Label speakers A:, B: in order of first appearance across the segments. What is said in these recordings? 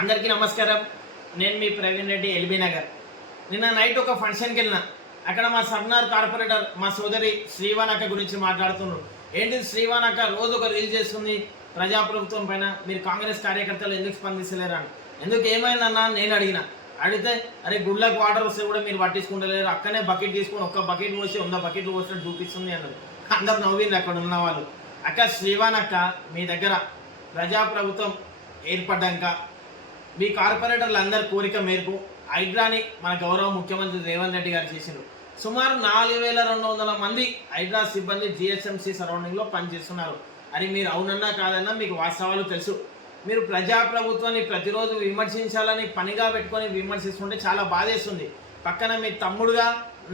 A: అందరికీ నమస్కారం. నేను మీ ప్రవీణ్ రెడ్డి ఎల్బీ నగర్. నిన్న నైట్ ఒక ఫంక్షన్కి వెళ్ళిన. అక్కడ మా సర్నార్ కార్పొరేటర్ మా సోదరి శ్రీవానక్క గురించి మాట్లాడుతున్నాడు ఏంటి శ్రీవానక్క రోజు ఒక రీల్ చేస్తుంది ప్రజాప్రభుత్వం పైన. మీరు కాంగ్రెస్ కార్యకర్తలు ఎందుకు స్పందించలేరని అని. ఎందుకు ఏమైందన్నా నేను అడిగిన. అడిగితే అరే గుళ్ళకు వాటర్ వస్తే కూడా మీరు పట్టించుకుంటలేరు. అక్కనే బకెట్ తీసుకొని ఒక్క బకెట్ పోసి వంద బకెట్లు పోసినట్టు చూపిస్తుంది అన్నారు. అందరు నవ్వింది అక్కడ ఉన్న వాళ్ళు. అక్క శ్రీవానక్క మీ దగ్గర ప్రజాప్రభుత్వం ఏర్పడ్డాక మీ కార్పొరేటర్లు అందరి కోరిక మేరకు హైడ్రాని మన గౌరవ ముఖ్యమంత్రి రేవంత్ రెడ్డి గారు చేసిండ్రు. సుమారు నాలుగు వేల రెండు వందల మంది హైడ్రా సిబ్బంది జిహెచ్ఎంసీ సరౌండింగ్లో పనిచేస్తున్నారు. అని మీరు అవునన్నా కాదన్నా మీకు వాస్తవాలు తెలుసు. మీరు ప్రజాప్రభుత్వాన్ని ప్రతిరోజు విమర్శించాలని పనిగా పెట్టుకొని విమర్శిస్తుంటే చాలా బాధేస్తుంది. పక్కన మీ తమ్ముడుగా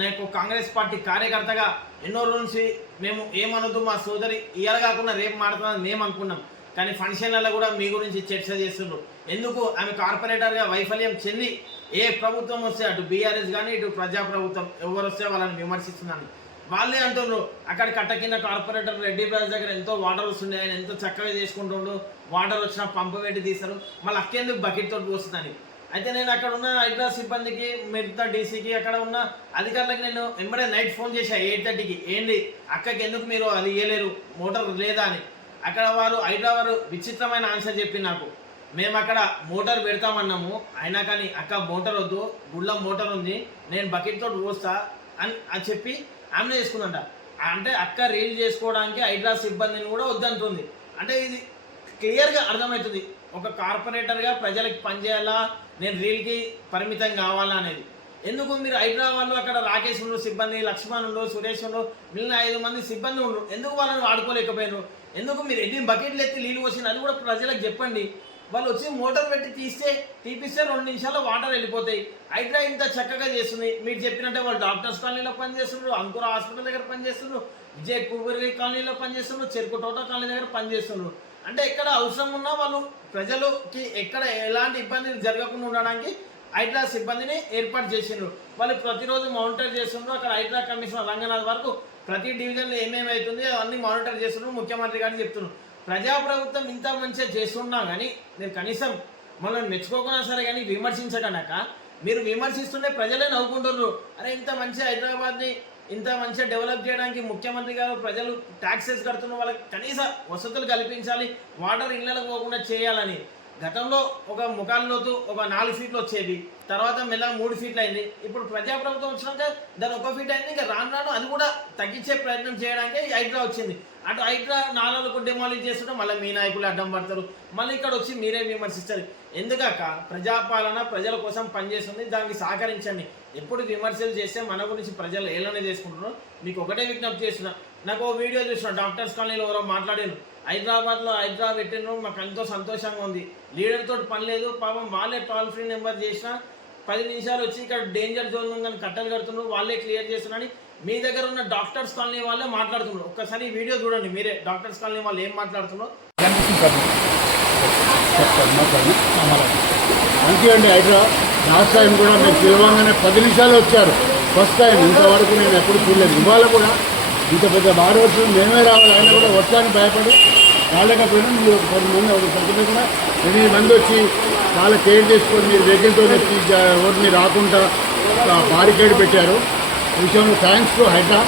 A: నాకు కాంగ్రెస్ పార్టీ కార్యకర్తగా ఎన్నో రోజు నుంచి మేము ఏమనొద్దు మా సోదరి ఇయ్యాల కాకుండా రేపు మాడుతుందని మేము అనుకున్నాం. కానీ ఫంక్షన్లలో కూడా మీ గురించి చర్చ చేస్తున్నారు ఎందుకు? ఆమె కార్పొరేటర్గా వైఫల్యం చెంది ఏ ప్రభుత్వం వస్తే అటు బీఆర్ఎస్ కానీ ఇటు ప్రజాప్రభుత్వం ఎవరు వస్తే వాళ్ళని విమర్శిస్తున్నాను వాళ్ళే అంటున్నారు అక్కడ కట్ట కింద కార్పొరేటర్ రెడ్డి బ్రాజ్ దగ్గర ఎంతో వాటర్ వస్తుండే ఆయన ఎంతో చక్కగా చేసుకుంటుండు వాటర్ వచ్చినా పంపు పెట్టి తీస్తారు మళ్ళీ అక్కేందుకు బకెట్ తోటి పోస్తుందని. అయితే నేను అక్కడ ఉన్న హైదరాబాద్ సిబ్బందికి మిగతా డీసీకి అక్కడ ఉన్న అధికారులకు నేను వెంబడే నైట్ ఫోన్ చేశా ఎయిట్ థర్టీకి. ఏంటి అక్కకి ఎందుకు మీరు అది ఇయ్యలేరు? మోటార్ లేదా? అని. అక్కడ వారు హైదరాబాద్ వారు విచిత్రమైన ఆన్సర్ చెప్పి నాకు. మేము అక్కడ మోటార్ పెడతామన్నాము. అయినా కానీ అక్క మోటార్ వద్దు. గుళ్ళ మోటార్ ఉంది. నేను బకెట్ తోటి పోస్తా అని అని చెప్పి ఆమె చేసుకుందంట. అంటే అక్క రీల్ చేసుకోవడానికి హైదరాబాద్ సిబ్బందిని కూడా వద్దంటుంది. అంటే ఇది క్లియర్గా అర్థమవుతుంది. ఒక కార్పొరేటర్గా ప్రజలకు పనిచేయాలా? నేను రీల్కి పరిమితం కావాలా అనేది. ఎందుకు మీరు హైదరాబాద్లో అక్కడ రాకేష్ ఉండు సిబ్బంది లక్ష్మణ్ ఉండు సురేష్ ఉండు మిగిలిన ఐదు మంది సిబ్బంది ఉండు. ఎందుకు వాళ్ళని వాడుకోలేకపోయారు ఎందుకు మీరు ఎన్ని బకెట్లు ఎత్తి నీళ్ళు పోసింది అది కూడా ప్రజలకు చెప్పండి. వాళ్ళు వచ్చి మోటార్ పెట్టి తీస్తే తీపిస్తే రెండు నిమిషాల్లో వాటర్ వెళ్ళిపోతాయి. హైడ్రా ఇంత చక్కగా చేస్తుంది. మీరు చెప్పినట్టే వాళ్ళు డాక్టర్స్ కాలనీలో పనిచేస్తున్నారు అంకుర హాస్పిటల్ దగ్గర పనిచేస్తున్నారు విజయ్ కుబురి కాలనీలో పనిచేస్తున్నారు చెరుకు తోట కాలనీ దగ్గర పనిచేస్తున్నారు అంటే ఎక్కడ అవసరం ఉన్నా వాళ్ళు ప్రజలకి ఎక్కడ ఎలాంటి ఇబ్బంది జరగకుండా ఉండడానికి హైడ్రా సిబ్బందిని ఏర్పాటు చేసిండ్రు. వాళ్ళు ప్రతిరోజు మానిటర్ చేస్తుండ్రు. అక్కడ హైడ్రా కమిషనర్ రంగనాథ్ వరకు ప్రతి డివిజన్లో ఏమేమి అవుతుంది అవన్నీ మానిటర్ చేస్తున్నారు ముఖ్యమంత్రి గారిని చెప్తున్నారు ప్రజాప్రభుత్వం ఇంత మంచిగా చేస్తున్నా కానీ మీరు కనీసం మనం మెచ్చుకోకున్నా సరే కానీ విమర్శించకనక మీరు విమర్శిస్తుంటే ప్రజలే నవ్వుకుంటున్నారు అరే ఇంత మంచి హైదరాబాద్ని ఇంత మంచిగా డెవలప్ చేయడానికి ముఖ్యమంత్రి గారు ప్రజలు ట్యాక్సెస్ కడుతున్న వాళ్ళకి కనీస వసతులు కల్పించాలి. వాటర్ ఇళ్ళకు పోకుండా చేయాలని. గతంలో ఒక ముఖాల లోతు ఒక నాలుగు ఫీట్లు వచ్చేది తర్వాత మెల్లగా మూడు ఫీట్లు అయింది. ఇప్పుడు ప్రజాప్రభుత్వం వచ్చినాక దాని ఒక ఫీట్ అయింది. ఇంకా రాను రాను అది కూడా తగ్గించే ప్రయత్నం చేయడానికి హైడ్రా వచ్చింది. అటు హైడ్రా నాలుగు డిమాలిజ్ చేస్తుంటే మళ్ళీ మీ నాయకులు అడ్డం పడతారు. మళ్ళీ ఇక్కడ వచ్చి మీరే విమర్శిస్తారు. ఎందుకక ప్రజాపాలన ప్రజల కోసం పనిచేస్తుంది. దానికి సహకరించండి. ఎప్పుడు విమర్శలు చేస్తే మన గురించి ప్రజలు ఏలనే చేసుకుంటున్నారు? మీకు ఒకటే విజ్ఞప్తి చేసిన నాకు ఓ వీడియో చూసిన డాక్టర్స్ కాలనీలో ఎవరో మాట్లాడాను హైదరాబాద్లో హైదరాబాద్ పెట్టినారు మాకు ఎంతో సంతోషంగా ఉంది. లీడర్తో పని లేదు. పాపం వాళ్ళే టోల్ ఫ్రీ నెంబర్ చేసిన పది నిమిషాలు వచ్చి ఇక్కడ డేంజర్ జోన్ ఉందని కట్టలు కడుతున్నారు. వాళ్ళే క్లియర్ చేస్తున్నారని మీ దగ్గర ఉన్న డాక్టర్స్ కాలనీ వాళ్ళే మాట్లాడుతున్నారు. ఒక్కసారి వీడియో చూడండి మీరే. డాక్టర్స్ కాలనీ వాళ్ళు ఏం మాట్లాడుతున్నారు.
B: థ్యాంక్ యూ అండి హైదరాబాద్. లాస్ట్ టైం కూడా మీరు పిలవంగానే పది నిమిషాలు వచ్చారు. ఫస్ట్ టైం ఇంతవరకు నేను ఎప్పుడు చూడలేదు. ఇవాళ కూడా ఇంత పెద్ద భారవర్షం మేమే రావాలి. ఆయన కూడా వచ్చానికి భయపడి రాలేకపోయినా మీరు ఒక పది మంది ఒక పది కూడా ఎనిమిది మంది వచ్చి చాలా కేర్ చేసుకొని మీరు వెహికల్తో వచ్చి ఎవరిని రాకుండా బారికేడ్ పెట్టారు. విషయంలో thanks to Hydraa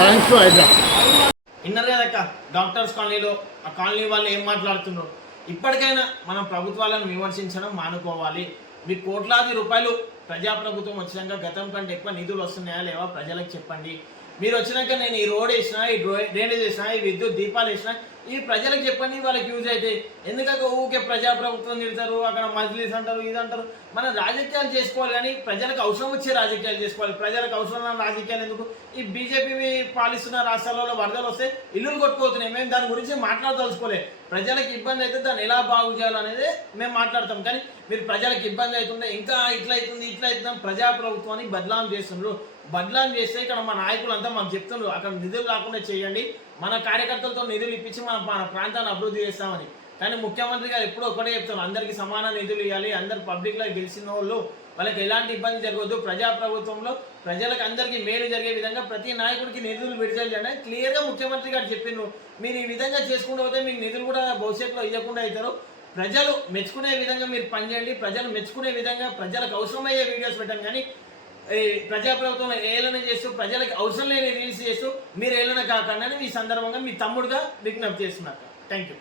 B: thanks to Hydraa
A: విన్నారు కదక్క డాక్టర్స్ కాలనీలో. ఆ కాలనీ వాళ్ళు ఏం మాట్లాడుతున్నారు? ఇప్పటికైనా మనం ప్రభుత్వాలను విమర్శించడం మానుకోవాలి. మీకు కోట్లాది రూపాయలు ప్రజాప్రభుత్వం వచ్చినాక గతం కంటే ఎక్కువ నిధులు వస్తున్నాయా లేవా ప్రజలకు చెప్పండి. మీరు వచ్చినాక నేను ఈ రోడ్ వేసినా ఈ డ్రో- డ్రైనేజ్ వేసిన ఈ విద్యుత్ దీపాలు వేసినా ఇవి ప్రజలకు చెప్పండి వాళ్ళకి యూజ్ అయితే. ఎందుకంటే ఊకే ప్రజాప్రభుత్వం తిడతారు అక్కడ మజ్లీస్ అంటారు ఇది అంటారు. మనం రాజకీయాలు చేసుకోవాలి కానీ ప్రజలకు అవసరం వచ్చే రాజకీయాలు చేసుకోవాలి. ప్రజలకు అవసరం రాజకీయాలు ఎందుకు? ఈ బీజేపీ పాలిస్తున్న రాష్ట్రాలలో వరదలు వస్తే ఇల్లులు కొట్టుకోతున్నాయి మేము దాని గురించి మాట్లాడదలుచుకోలే. ప్రజలకు ఇబ్బంది అయితే దాన్ని ఎలా బాగు చేయాలనేది మేము మాట్లాడతాం. కానీ మీరు ప్రజలకు ఇబ్బంది అవుతుంటే ఇంకా ఇట్లా అవుతుంది ఇట్లా అవుతుంది ప్రజాప్రభుత్వాన్ని బదలాం చేస్తున్నారు బదలాం చేస్తే ఇక్కడ మా నాయకులంతా మాకు చెప్తున్నారు అక్కడ నిధులు రాకుండా చేయండి. మన కార్యకర్తలతో నిధులు ఇప్పించి మనం మన ప్రాంతాన్ని అభివృద్ధి చేస్తామని. కానీ ముఖ్యమంత్రి గారు ఎప్పుడూ ఒకటే చెప్తాను అందరికీ సమాన నిధులు ఇవ్వాలి అందరు పబ్లిక్లో గెలిచిన వాళ్ళు వాళ్ళకి ఎలాంటి ఇబ్బంది జరగదు ప్రజాప్రభుత్వంలో ప్రజలకు అందరికీ మేలు జరిగే విధంగా ప్రతి నాయకుడికి నిధులు విడుదల చేయండి క్లియర్గా ముఖ్యమంత్రి గారు చెప్పిండ్రు మీరు ఈ విధంగా చేసుకుంటూ పోతే మీకు నిధులు కూడా భవిష్యత్తులో ఇవ్వకుండా అవుతారు. ప్రజలు మెచ్చుకునే విధంగా మీరు పనిచేయండి ప్రజలు మెచ్చుకునే విధంగా ప్రజలకు అవసరమయ్యే వీడియోస్ పెట్టండి. కానీ ప్రజాప్రభుత్వం ఏలన చేస్తూ ప్రజలకు అవసరం లేని రీల్స్ చేస్తూ మీరు ఏలన కాకుండా ఈ సందర్భంగా మీ తమ్ముడుగా విజ్ఞప్తి చేస్తున్నారు థ్యాంక్ యూ